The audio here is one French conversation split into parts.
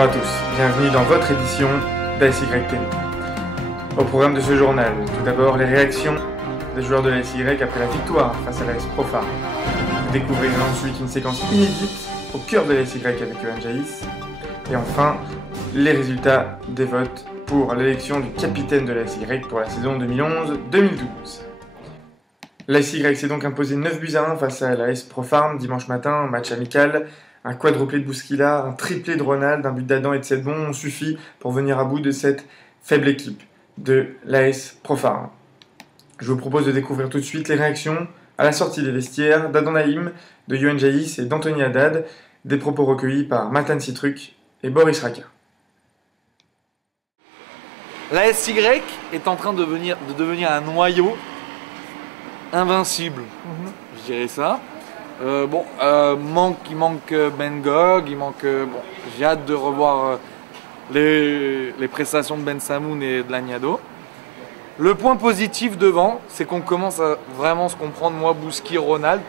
Bonjour à tous, bienvenue dans votre édition d'ASY TV. Au programme de ce journal, tout d'abord les réactions des joueurs de l'ASY après la victoire face à l'AS Profar. Vous découvrirez ensuite une séquence inédite au cœur de l'ASY avec Johan Jaïs. Et enfin, les résultats des votes pour l'élection du capitaine de l'ASY pour la saison 2011-2012. L'ASY s'est donc imposé 9-1 face à l'AS Profarm dimanche matin, un match amical. Un quadruplé de Bouskila, un triplé de Ronald, un but d'Adam et de Sedbon ont suffi pour venir à bout de cette faible équipe de l'AS Profarm. Je vous propose de découvrir tout de suite les réactions à la sortie des vestiaires d'Adam Naïm, de Johan Jaïs et d'Anthony Haddad, des propos recueillis par Matan Citruc et Boris Raka. L'ASY est en train de devenir un noyau invincible, je dirais ça. Il manque Ben Gog, j'ai hâte de revoir les prestations de Ben Samoun et de Laniado. Le point positif devant, c'est qu'on commence à vraiment se comprendre, moi, Bouski, Ronald,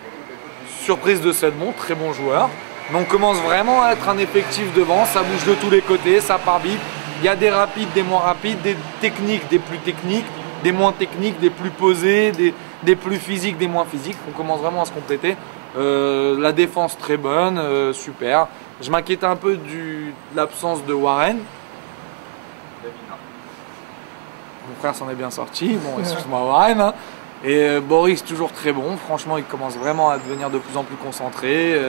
surprise de Sedbon, très bon joueur. Mais on commence vraiment à être un effectif devant, ça bouge de tous les côtés, ça part vite. Il y a des rapides, des moins rapides, des techniques, des plus techniques, des moins techniques, des plus posés, des plus physiques, des moins physiques. On commence vraiment à se compléter. La défense très bonne, super. Je m'inquiétais un peu de l'absence de Warren. Mon frère s'en est bien sorti, bon excuse-moi Warren. Hein. Et Boris toujours très bon, franchement il commence vraiment à devenir de plus en plus concentré,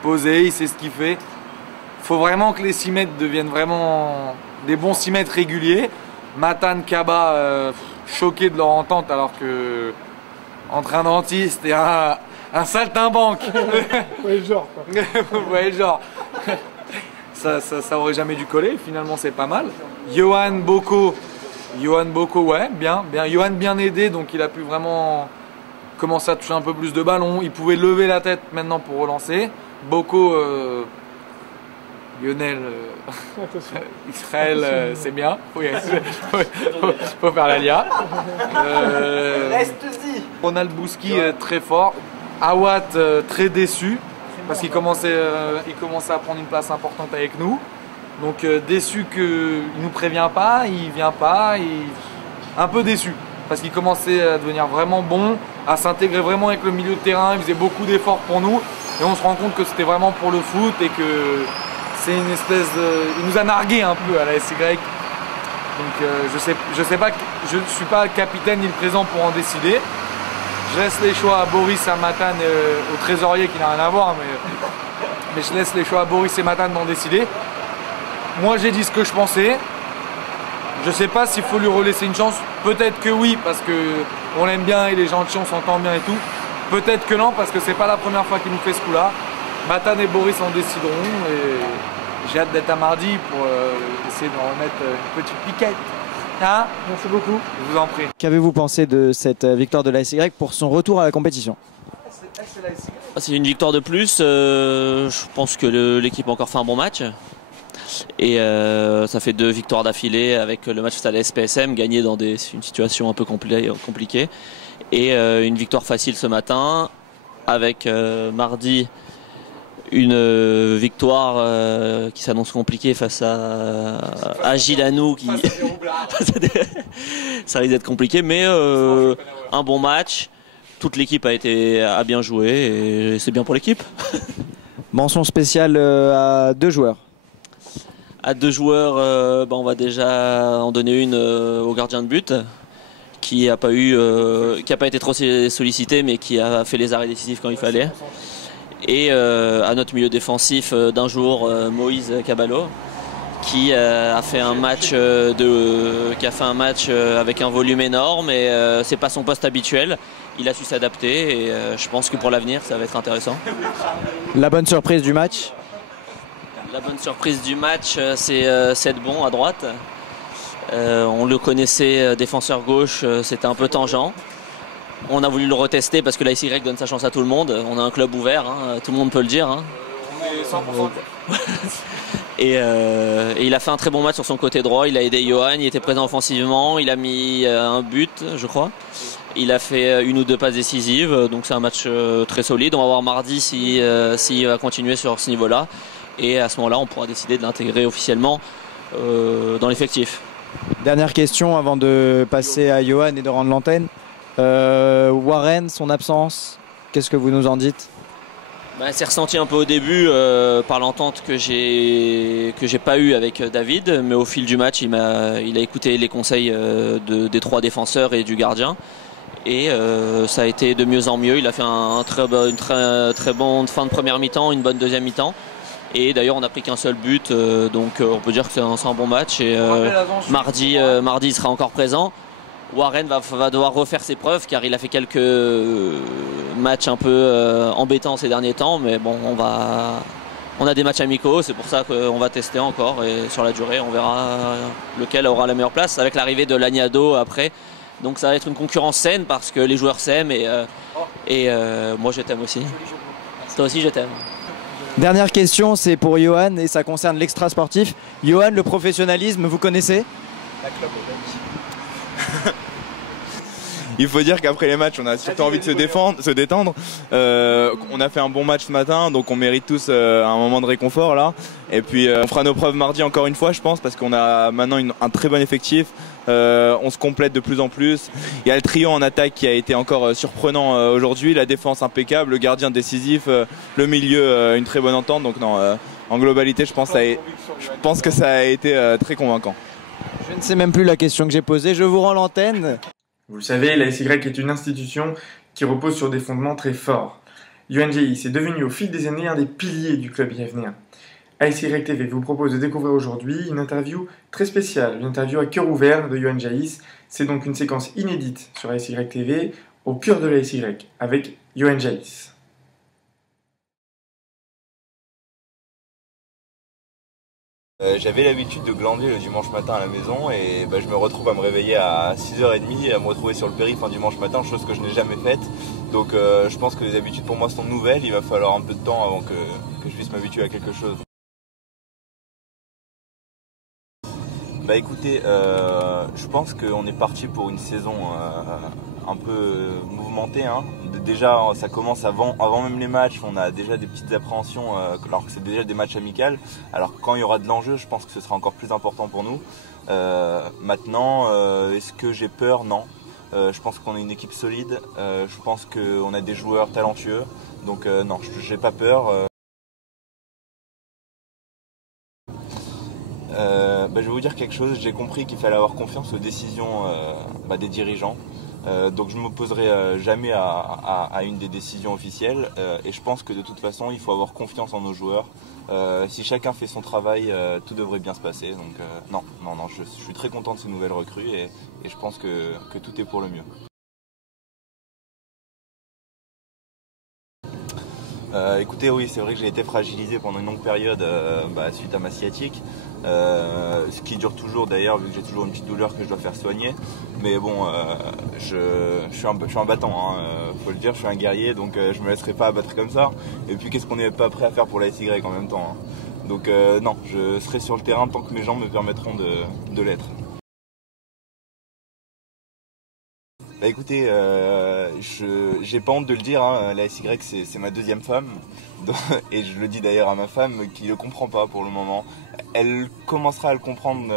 posé, il sait ce qu'il fait. Il faut vraiment que les 6 mètres deviennent vraiment des bons 6 mètres réguliers. Matan, Kaba, choqués de leur entente alors que entre un dentiste et un saltimbanque. Ouais, le genre. Ouais, le genre. Ça aurait jamais dû coller, finalement c'est pas mal. Johan Boko, ouais, bien. Johan bien aidé, donc il a pu vraiment commencer à toucher un peu plus de ballons. Il pouvait lever la tête maintenant pour relancer. Boko, Lionel, Israël, c'est bien. Faut faire l'alia. Reste-y. Ronald Bouski très fort. Awad très déçu parce qu'il commençait à prendre une place importante avec nous. Donc déçu qu'il ne nous prévient pas, il vient pas, un peu déçu parce qu'il commençait à devenir vraiment bon, à s'intégrer vraiment avec le milieu de terrain, il faisait beaucoup d'efforts pour nous et on se rend compte que c'était vraiment pour le foot et que c'est une espèce de... Il nous a nargué un peu à la SY. Donc je sais pas, je ne suis pas capitaine ni le président pour en décider. Je laisse les choix à Boris, à Matan, au trésorier qui n'a rien à voir, mais je laisse les choix à Boris et Matan d'en décider. Moi j'ai dit ce que je pensais. Je sais pas s'il faut lui relaisser une chance. Peut-être que oui, parce qu'on l'aime bien, il est gentil, on s'entend bien et tout. Peut-être que non, parce que c'est pas la première fois qu'il nous fait ce coup-là. Matan et Boris en décideront et j'ai hâte d'être à mardi pour essayer de remettre une petite piquette. Hein? Merci beaucoup. Je vous en prie. Qu'avez-vous pensé de cette victoire de l'ASY pour son retour à la compétition? C'est une victoire de plus. Je pense que l'équipe a encore fait un bon match. Et ça fait 2 victoires d'affilée avec le match face à la SPSM, gagné dans une situation un peu compliquée. Et une victoire facile ce matin avec mardi une victoire qui s'annonce compliquée face à Gilanou. Ça risque d'être compliqué, mais un bon match. Toute l'équipe a bien joué et c'est bien pour l'équipe. Mention spéciale à 2 joueurs. À 2 joueurs, on va déjà en donner une au gardien de but qui n'a pas été trop sollicité mais qui a fait les arrêts décisifs quand il fallait. Et à notre milieu défensif d'un jour, Moïse Caballo, qui a fait un match avec un volume énorme et c'est pas son poste habituel. Il a su s'adapter et je pense que pour l'avenir ça va être intéressant. La bonne surprise du match? La bonne surprise du match, c'est Sedbon à droite. On le connaissait défenseur gauche, c'était un peu tangent. On a voulu le retester parce que l'ASY donne sa chance à tout le monde. On a un club ouvert, hein, tout le monde peut le dire. Hein. On est 100%. Et il a fait un très bon match sur son côté droit. Il a aidé Johan, il était présent offensivement. Il a mis un but, je crois. Il a fait 1 ou 2 passes décisives. Donc c'est un match très solide. On va voir mardi s'il va continuer sur ce niveau-là. Et à ce moment-là, on pourra décider de l'intégrer officiellement dans l'effectif. Dernière question avant de passer à Johan et de rendre l'antenne. Warren, son absence, qu'est-ce que vous nous en dites? C'est ressenti un peu au début par l'entente que j'ai pas eu avec David, mais au fil du match, il a écouté les conseils des 3 défenseurs et du gardien. Et ça a été de mieux en mieux. Il a fait une très bonne fin de première mi-temps, une bonne deuxième mi-temps. Et d'ailleurs, on n'a pris qu'un seul but, donc on peut dire que c'est un bon match. Et mardi, il sera encore présent. Warren va devoir refaire ses preuves car il a fait quelques matchs un peu embêtants ces derniers temps. Mais bon, on a des matchs amicaux, c'est pour ça qu'on va tester encore. Et sur la durée, on verra lequel aura la meilleure place avec l'arrivée de Laniado après. Donc ça va être une concurrence saine parce que les joueurs s'aiment et moi je t'aime aussi. Toi aussi je t'aime. Dernière question, c'est pour Johan et ça concerne l'extra sportif. Johan, le professionnalisme, vous connaissez? La club Il faut dire qu'après les matchs, on a surtout envie de se détendre. On a fait un bon match ce matin, donc on mérite tous un moment de réconfort là. Et puis on fera nos preuves mardi encore une fois, je pense, parce qu'on a maintenant un très bon effectif. On se complète de plus en plus. Il y a le trio en attaque qui a été encore surprenant aujourd'hui, la défense impeccable, le gardien décisif, le milieu une très bonne entente. Donc non, en globalité, je pense que ça a été très convaincant. Je ne sais même plus la question que j'ai posée, je vous rends l'antenne. Vous le savez, la SY est une institution qui repose sur des fondements très forts. UNGIS est devenu au fil des années un des piliers du club Yévenien. ASY TV vous propose de découvrir aujourd'hui une interview très spéciale, une interview à cœur ouvert de UNGIS. C'est donc une séquence inédite sur ASY TV, au cœur de l'ASY, avec UNGIS. J'avais l'habitude de glander le dimanche matin à la maison et je me retrouve à me réveiller à 6h30 et à me retrouver sur le périph' un dimanche matin, chose que je n'ai jamais faite. Donc je pense que les habitudes pour moi sont nouvelles, il va falloir un peu de temps avant que je puisse m'habituer à quelque chose. Écoutez, je pense qu'on est parti pour une saison un peu mouvementée. Hein. Déjà, ça commence avant même les matchs, on a déjà des petites appréhensions alors que c'est déjà des matchs amicaux. Alors quand il y aura de l'enjeu, je pense que ce sera encore plus important pour nous. Maintenant, est-ce que j'ai peur? Non. Je pense qu'on est une équipe solide, je pense qu'on a des joueurs talentueux, donc non, j'ai pas peur. Je vais vous dire quelque chose, j'ai compris qu'il fallait avoir confiance aux décisions des dirigeants. Donc je ne m'opposerai jamais à une des décisions officielles et je pense que de toute façon il faut avoir confiance en nos joueurs. Si chacun fait son travail, tout devrait bien se passer. Donc non, je suis très content de ces nouvelles recrues et je pense que tout est pour le mieux. Écoutez, oui, c'est vrai que j'ai été fragilisé pendant une longue période suite à ma sciatique, ce qui dure toujours d'ailleurs, vu que j'ai toujours une petite douleur que je dois faire soigner. Mais bon, je suis un battant, hein, faut le dire, je suis un guerrier, donc je me laisserai pas abattre comme ça. Et puis qu'est-ce qu'on n'est pas prêt à faire pour la SY en même temps, hein. Donc non, je serai sur le terrain tant que mes jambes me permettront de l'être. Écoutez, j'ai pas honte de le dire, hein, la SY c'est ma deuxième femme, et je le dis d'ailleurs à ma femme qui ne comprend pas pour le moment. Elle commencera à le comprendre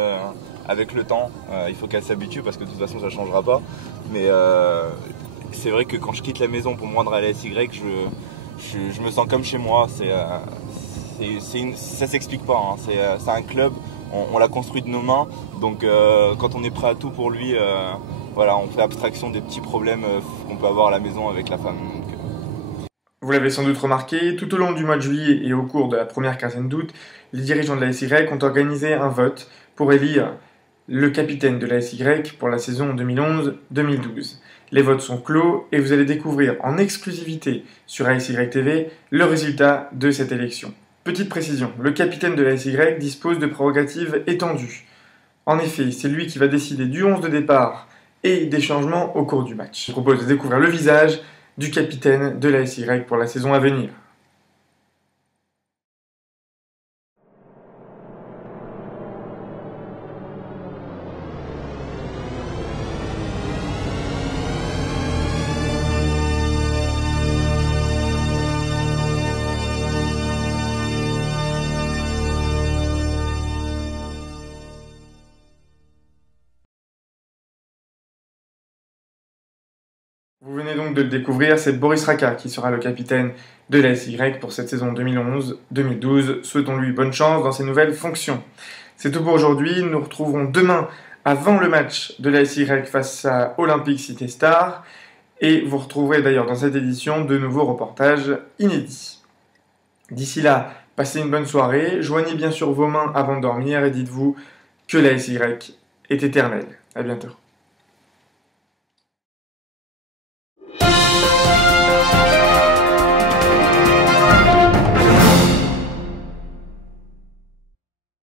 avec le temps, il faut qu'elle s'habitue parce que de toute façon ça changera pas. Mais c'est vrai que quand je quitte la maison pour me rendre à la SY, je me sens comme chez moi, ça s'explique pas, hein, c'est un club, on l'a construit de nos mains, donc quand on est prêt à tout pour lui, voilà, on fait abstraction des petits problèmes qu'on peut avoir à la maison avec la femme. Vous l'avez sans doute remarqué, tout au long du mois de juillet et au cours de la première quinzaine d'août, les dirigeants de la SY ont organisé un vote pour élire le capitaine de la SY pour la saison 2011-2012. Les votes sont clos et vous allez découvrir en exclusivité sur ASY TV le résultat de cette élection. Petite précision, le capitaine de la SY dispose de prérogatives étendues. En effet, c'est lui qui va décider du 11 de départ et des changements au cours du match. Je vous propose de découvrir le visage du capitaine de la SY pour la saison à venir. Vous venez donc de le découvrir, c'est Boris Raka qui sera le capitaine de la SY pour cette saison 2011-2012. Souhaitons-lui bonne chance dans ses nouvelles fonctions. C'est tout pour aujourd'hui, nous nous retrouverons demain avant le match de la SY face à Olympique Cité Star. Et vous retrouverez d'ailleurs dans cette édition de nouveaux reportages inédits. D'ici là, passez une bonne soirée, joignez bien sûr vos mains avant de dormir et dites-vous que la SY est éternelle. À bientôt.